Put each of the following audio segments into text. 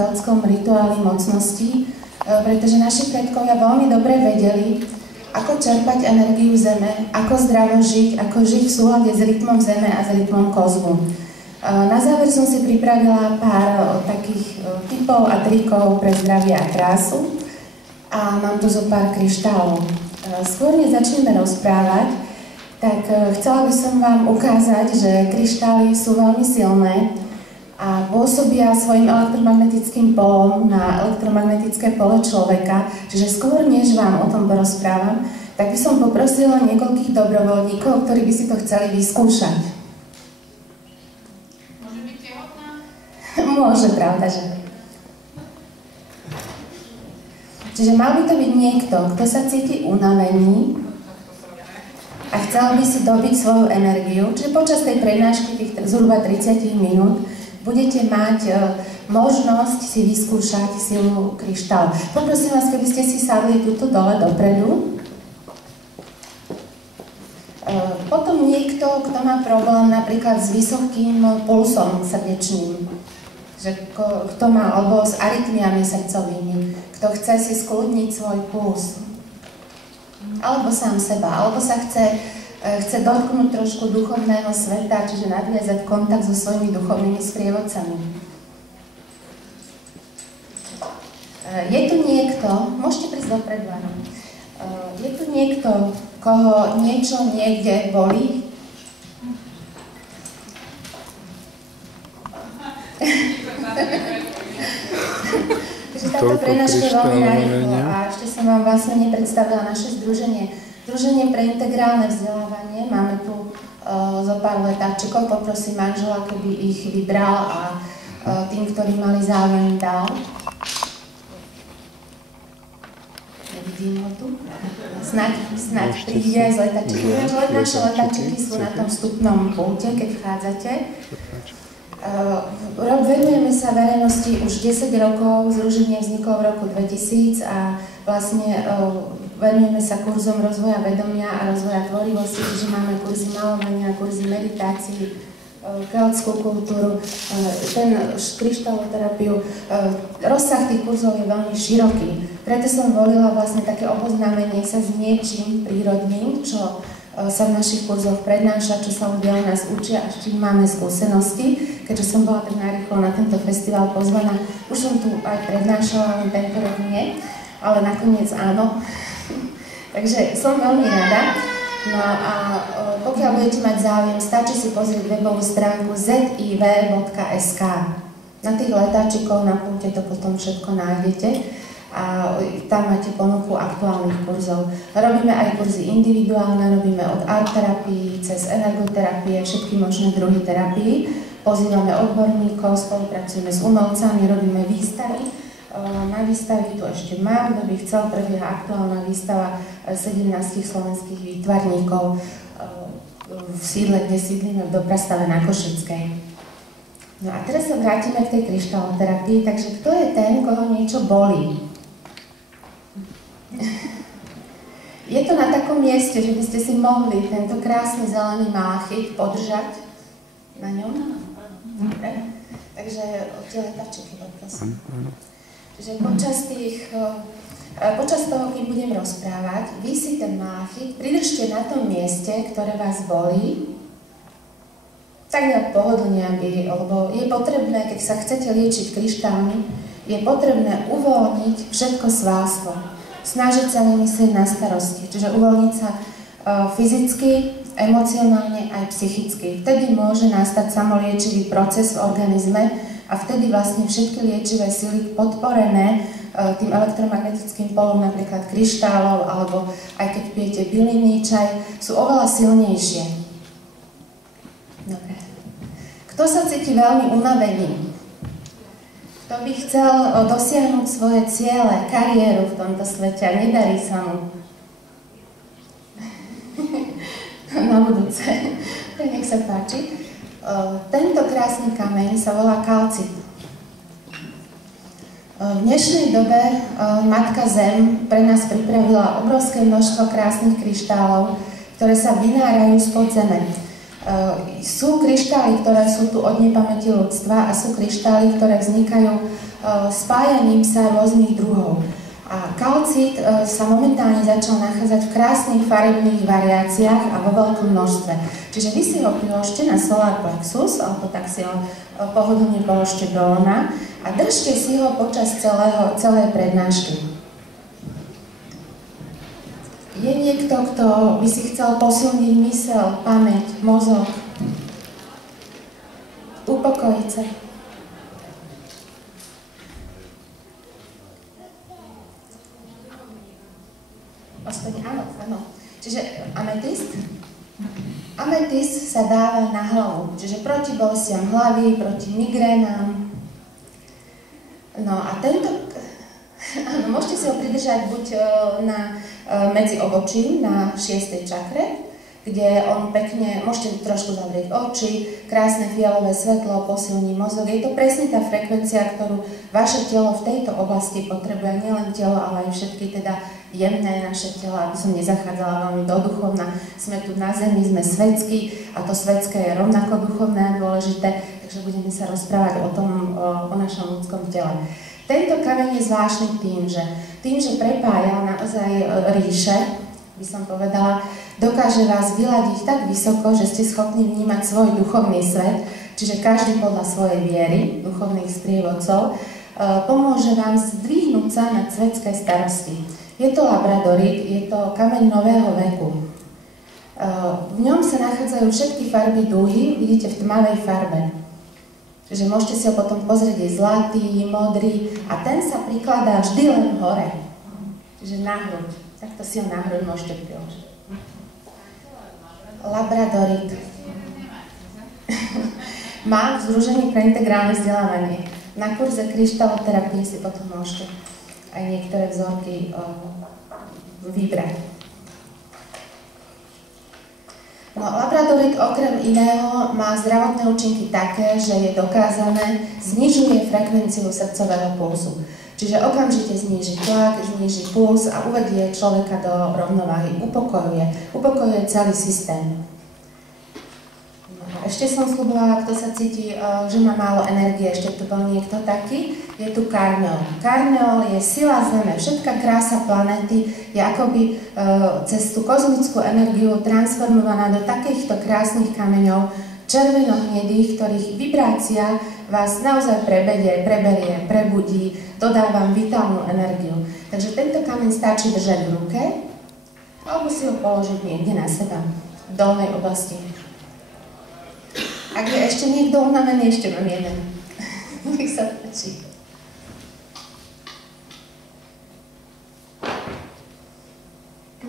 keltskom rituáli mocnosti, pretože naši predkovia veľmi dobre vedeli, ako čerpať energiu Zeme, ako zdravo žiť, ako žiť v súlade s rytmom Zeme a s rytmom kozmu. Na záver som si pripravila pár takých tipov a trikov pre zdravie a krásu a mám tu zo pár kryštálov. Skôr než začneme rozprávať, tak chcela by som vám ukázať, že kryštály sú veľmi silné a pôsobia svojim elektromagnetickým polom na elektromagnetické pole človeka. Čiže skôr než vám o tom porozprávam, tak by som poprosila niekoľkých dobrovoľníkov, ktorí by si to chceli vyskúšať. Môže byť tehotná? Môže, pravda, že. Čiže mal by to byť niekto, kto sa cíti unavený a chcel by si dobiť svoju energiu. Čiže počas tej prednášky, tých zhruba 30 minút, budete mať možnosť si vyskúšať silu kryštálu. Poprosím vás, keby ste si sadli tuto dole dopredu. Potom niekto, kto má problém napríklad s vysokým pulsom srdečným, že kto má, alebo s arytmiami srdcovými, kto chce si skľudniť svoj puls, alebo sám seba, alebo sa chce dotknúť trošku duchovného sveta, čiže nadviazať kontakt so svojimi duchovnými sprievodcami. Je tu niekto, môžete prísť dopredu, áno. Je tu niekto, koho niečo niekde bolí? Takže táto prednáška je veľmi narýchlo a ešte som vám vlastne nepredstavila naše združenie. Združenie pre integrálne vzdelávanie. Máme tu zo pár letáčikov, poprosím manžela, keby ich vybral a tým, ktorí mali záujem, dal. Nevidím ho tu. Snáď príde z letáčiky. Naše letáčiky sú na tom vstupnom pulte, keď vchádzate. Venujeme sa verejnosti už 10 rokov, združenie vzniklo v roku 2000 a vlastne venujeme sa kurzom rozvoja vedomia a rozvoja tvorivosti, čiže máme kurzy malovania, kurzy meditácií, keltskú kultúru, kryštáloterapiu. Rozsah tých kurzov je veľmi široký. Preto som volila vlastne také oboznámenie sa s niečím prírodným, čo sa v našich kurzoch prednáša, čo sa ľudia u nás učia a s čím máme skúsenosti. Keďže som bola tak narýchlo na tento festival pozvaná, už som tu aj prednášala, len tento rok nie, ale nakoniec áno. Takže som veľmi rada. No a pokiaľ budete mať záujem, stačí si pozrieť webovú stránku ziv.sk. Na tých letáčikov na pulte to potom všetko nájdete a tam máte ponuku aktuálnych kurzov. Robíme aj kurzy individuálne, robíme od art terapii cez energoterapie, všetky možné druhy terapii. Pozývame odborníkov, spolupracujeme s umelcami, robíme výstavy. Na výstavy tu ešte mám, kto by chcel, prebieha aktuálna výstava 17 slovenských výtvarníkov v sídle, kde sídlíme v Doprastave na Košickej. No a teraz sa vrátime k tej kryštáloterapii, takže kto je ten, koho niečo bolí? Je to na takom mieste, že by ste si mohli tento krásny zelený malachit podržať na ňom? Dobre. Takže tie letáčiky poprosím. Čiže počas toho, keď budem rozprávať, vy si ten malachit pridržte na tom mieste, ktoré vás bolí, tak nejak pohodlne, lebo je potrebné, keď sa chcete liečiť kryštálmi, je potrebné uvoľniť všetko svalstvo. Snažiť sa nemyslieť na starosti, čiže uvoľniť sa fyzicky, emocionálne aj psychicky. Vtedy môže nastať samoliečivý proces v organizme a vtedy vlastne všetky liečivé sily podporené tým elektromagnetickým polom, napríklad kryštálov, alebo aj keď pijete bylinný čaj, sú oveľa silnejšie. Dobre. Kto sa cíti veľmi unavený? Kto by chcel dosiahnuť svoje ciele, kariéru v tomto svete a nedarí sa mu? Na budúce. Nech sa páči. Tento krásny kameň sa volá kalcit. V dnešnej dobe Matka Zem pre nás pripravila obrovské množstvo krásnych kryštálov, ktoré sa vynárajú spod zeme. Sú kryštály, ktoré sú tu od nepamäti ľudstva a sú kryštály, ktoré vznikajú spájaním sa rôznych druhov. A kalcít sa momentálne začal nachádzať v krásnych farebných variáciách a vo veľkom množstve. Čiže vy si ho priložte na solar plexus, alebo tak si ho pohodlne položte do lona a držte si ho počas celej prednášky. Je niekto, kto by si chcel posilniť myseľ, pamäť, mozog, upokojiť sa? Aspoň áno, áno. Čiže ametist? Ametist sa dáva na hlavu, čiže proti bolestiam hlavy, proti migrénám. No a tento, áno, môžete si ho pridržať buď medzi obočím na 6. čakre, kde on pekne, môžete trošku zavrieť oči, krásne fialové svetlo, posilní mozog. Je to presne tá frekvencia, ktorú vaše telo v tejto oblasti potrebuje, nielen telo, ale aj všetky teda jemné naše telo, aby som nezachádzala veľmi do duchovna. Sme tu na zemi, sme svetskí a to svetské je rovnako duchovné a dôležité, takže budeme sa rozprávať o tom, o našom ľudskom tele. Tento kameň je zvláštny tým, že prepája naozaj ríše, by som povedala, dokáže vás vyladiť tak vysoko, že ste schopní vnímať svoj duchovný svet, čiže každý podľa svojej viery, duchovných sprievodcov, pomôže vám zdvihnúť sa nad svetské starosti. Je to labradorit, je to kameň nového veku. V ňom sa nachádzajú všetky farby dúhy, vidíte v tmavej farbe. Čiže môžete si ho potom pozrieť, je zlatý, modrý a ten sa prikladá vždy len hore. Čiže na hruď. Takto si ho na hruď môžete priložiť. Labradorit. Má v Združení pre integrálne vzdelávanie. Na kurze kryštaloterapie si potom môžete aj niektoré vzorky vybrať. No, labradorit okrem iného má zdravotné účinky také, že je dokázané, znižuje frekvenciu srdcového pulsu. Čiže okamžite zníži tlak, zníži puls a uvedie človeka do rovnováhy, upokojuje celý systém. No, ešte som sľubovala, kto sa cíti, že má málo energie, ešte tu bol niekto taký, je tu karneol. Karneol je sila Zeme, všetká krása planéty je akoby cez tú kozmickú energiu transformovaná do takýchto krásnych kameňov, červeno-hnedých, ktorých vibrácia vás naozaj preberie, prebudí, dodá vám vitálnu energiu. Takže tento kameň stačí držať v ruke, alebo si ho položiť niekde na seba, v dolnej oblasti. Ak je ešte niekto unavený, ešte mám jeden. Nech sa páči.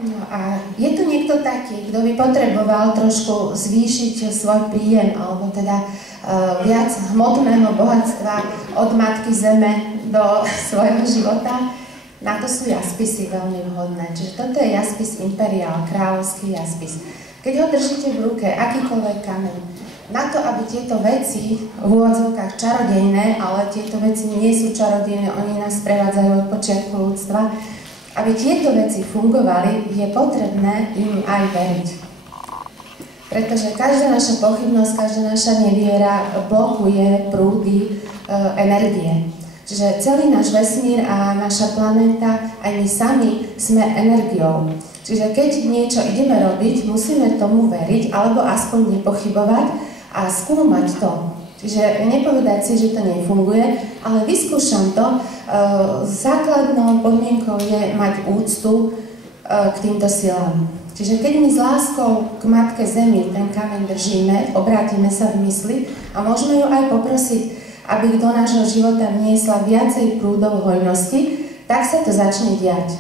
No a je tu niekto taký, kto by potreboval trošku zvýšiť svoj príjem, alebo teda viac hmotného bohatstva od Matky Zeme do svojho života? Na to sú jaspisy veľmi vhodné. Čiže toto je jaspis imperiál, kráľovský jaspis. Keď ho držíte v ruke, akýkoľvek kameň, na to, aby tieto veci v úvodzovkách čarodejné, ale tieto veci nie sú čarodejné, oni nás prevádzajú od počiatku ľudstva, aby tieto veci fungovali, je potrebné im aj veriť. Pretože každá naša pochybnosť, každá naša neviera blokuje prúdy energie. Čiže celý náš vesmír a naša planéta, aj my sami sme energiou. Čiže keď niečo ideme robiť, musíme tomu veriť, alebo aspoň nepochybovať a skúmať to. Čiže nepovedať si, že to nefunguje, ale vyskúšam to. Základnou podmienkou je mať úctu k týmto silám. Čiže keď my s láskou k Matke Zemi ten kameň držíme, obrátime sa v mysli a môžeme ju aj poprosiť, aby do nášho života vniesla viacej prúdov hojnosti, tak sa to začne diať.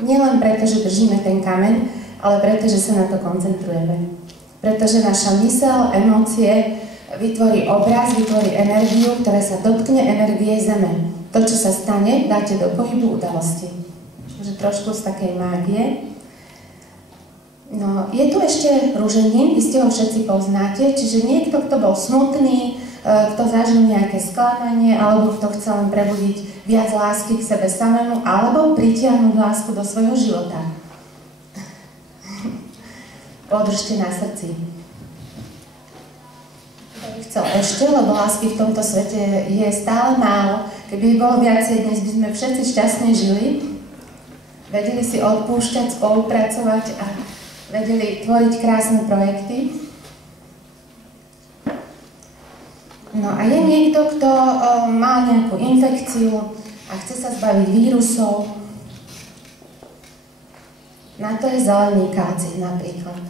Nielen preto, že držíme ten kameň, ale preto, že sa na to koncentrujeme. Pretože naša myseľ, emócie vytvorí obraz, vytvorí energiu, ktorá sa dotkne energie Zeme. To, čo sa stane, dáte do pohybu udalosti. Čiže trošku z takej mágie. No, je tu ešte ruženín, vy ste ho všetci poznáte, čiže niekto, kto bol smutný, kto zažil nejaké sklamanie, alebo kto chce len prebudiť viac lásky k sebe samému, alebo pritiahnuť lásku do svojho života. Podržte na srdci. chcel ešte, lebo lásky v tomto svete je stále málo. Keby bolo viacej, dnes by sme všetci šťastne žili, vedeli si odpúšťať, spolupracovať a vedeli tvoriť krásne projekty. No a je niekto, kto má nejakú infekciu a chce sa zbaviť vírusov. Na to je zelený kalcit napríklad.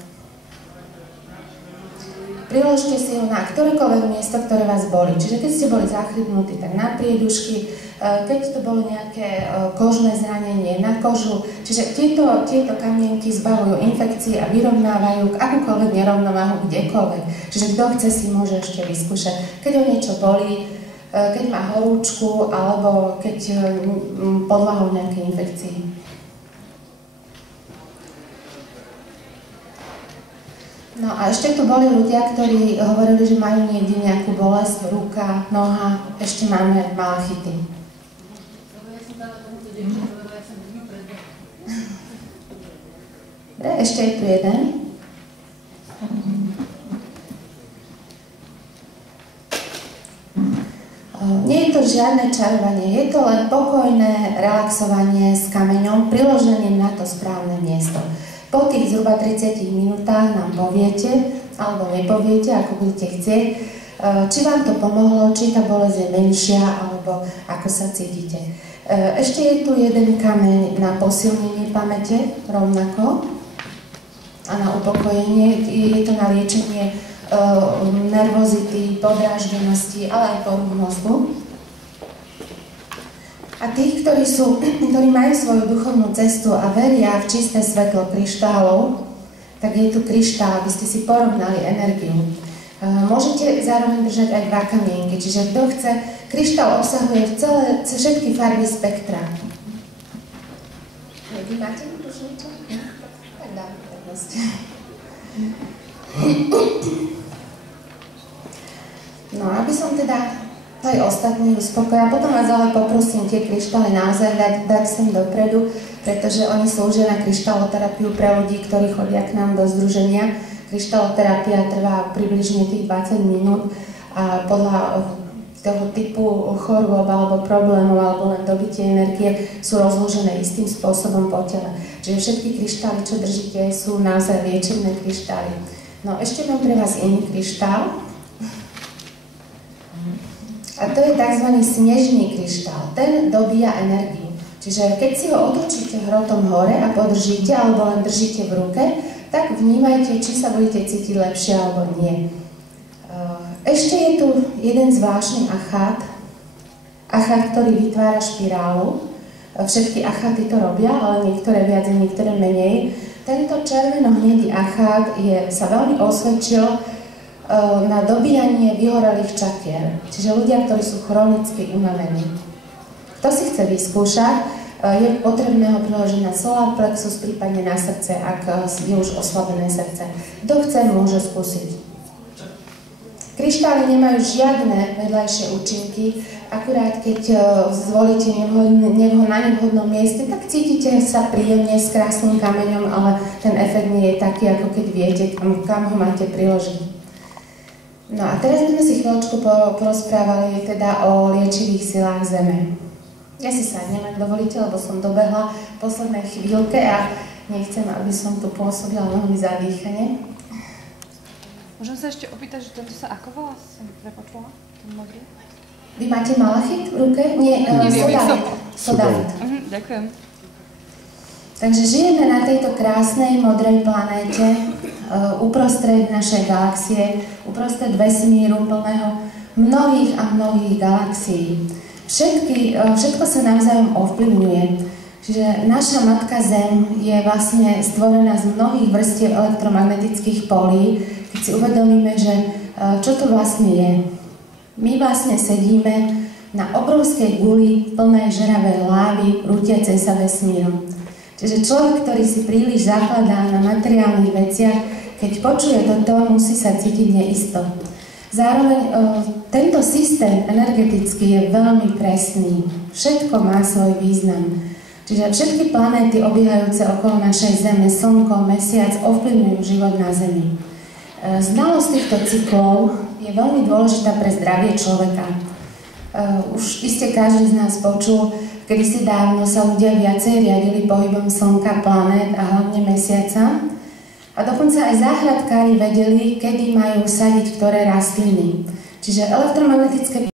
Priložte si ho na ktorékoľvek miesto, ktoré vás boli. Čiže keď ste boli zachrypnutí, tak na priedušky, keď to bolo nejaké kožné zranenie, na kožu. Čiže tieto kamienky zbavujú infekcie a vyrovnávajú akúkoľvek nerovnováhu kdekoľvek. Čiže kto chce, si môže ešte vyskúšať. Keď ho niečo bolí, keď má horúčku, alebo keď podľahol nejaké infekcii. No a ešte tu boli ľudia, ktorí hovorili, že majú niekde nejakú bolesť, ruka, noha, ešte máme malachity. Dobre, ešte je tu jeden. Nie je to žiadne čarovanie, je to len pokojné relaxovanie s kameňom, priložením na to správne miesto. Po tých zhruba 30 minútach nám poviete, alebo nepoviete, ako budete chcieť, či vám to pomohlo, či tá bolesť je menšia, alebo ako sa cítite. Ešte je tu jeden kameň na posilnenie pamäte, rovnako, a na upokojenie, je to na liečenie nervozity, podráždenosti, ale aj poruch mozgu. A tých, ktorí majú svoju duchovnú cestu a veria v čisté svetlo kryštálov, tak je tu kryštál, aby ste si porovnali energiu. Môžete zároveň držať aj dva kamienky, čiže kto chce, kryštál obsahuje všetky farby spektra. Vy máte už niečo? Tak dám prednosť. No, aby som teda aj ostatní uspokojila. Potom vás ale poprosím tie kryštály naozaj dať sem dopredu, pretože oni slúžia na kryštáloterapiu pre ľudí, ktorí chodia k nám do združenia. Kryštáloterapia trvá približne tých 20 minút a podľa toho typu chorôb alebo problémov alebo len dobytie energie sú rozložené istým spôsobom po tele. Čiže všetky kryštály, čo držíte, sú naozaj liečebné kryštály. No ešte mám pre vás iný kryštál. A to je tzv. Snežný kryštál. Ten dobíja energiu. Čiže keď si ho otočíte hrotom hore a podržíte, alebo len držíte v ruke, tak vnímajte, či sa budete cítiť lepšie alebo nie. Ešte je tu jeden zvláštny achát. Achát, ktorý vytvára špirálu. Všetky acháty to robia, ale niektoré viac a niektoré menej. Tento červeno-hnedý achát sa veľmi osvedčil na dobíjanie vyhorelých čakier, čiže ľudia, ktorí sú chronicky unavení. Kto si chce vyskúšať, je potrebné ho priložiť na solar plexus, prípadne na srdce, ak je už oslabené srdce. Kto chce, môže skúsiť. Kryštály nemajú žiadne vedľajšie účinky, akurát keď zvolíte na nevhodnom mieste, tak cítite sa príjemne s krásnym kameňom, ale ten efekt nie je taký, ako keď viete, kam ho máte priložiť. No a teraz by sme si chvíľočku porozprávali teda o liečivých silách Zeme. Ja si sadnem, ak dovolíte, lebo som dobehla v poslednej chvíľke a nechcem, aby som tu pôsobila nohami zadýchane. Môžem sa ešte opýtať, že tento sa ako volá? Som prepočula, ten modrý. Vy máte malachit v ruke? Nie, sodavit. Ďakujem. Takže žijeme na tejto krásnej modrej planéte, uprostred našej galaxie, uprostred vesmíru plného mnohých a mnohých galaxií. Všetko sa navzájom ovplyvňuje. Čiže naša matka Zem je vlastne stvorená z mnohých vrstiev elektromagnetických polí, keď si uvedomíme, že čo to vlastne je. My vlastne sedíme na obrovskej guli plnej žeravej lávy, rútiacej sa vesmírom. Čiže človek, ktorý si príliš zakladá na materiálnych veciach, keď počuje toto, musí sa cítiť neisto. Zároveň tento systém energetický je veľmi presný. Všetko má svoj význam. Čiže všetky planéty obiehajúce okolo našej Zeme, Slnko, Mesiac ovplyvňujú život na Zemi. Znalosť týchto cyklov je je veľmi dôležitá pre zdravie človeka. Už iste každý z nás počul, kedysi dávno sa ľudia viacej riadili pohybom Slnka, planét a hlavne Mesiaca. A dokonca aj záhradkári vedeli, kedy majú sadiť ktoré rastliny. Čiže elektromagnetické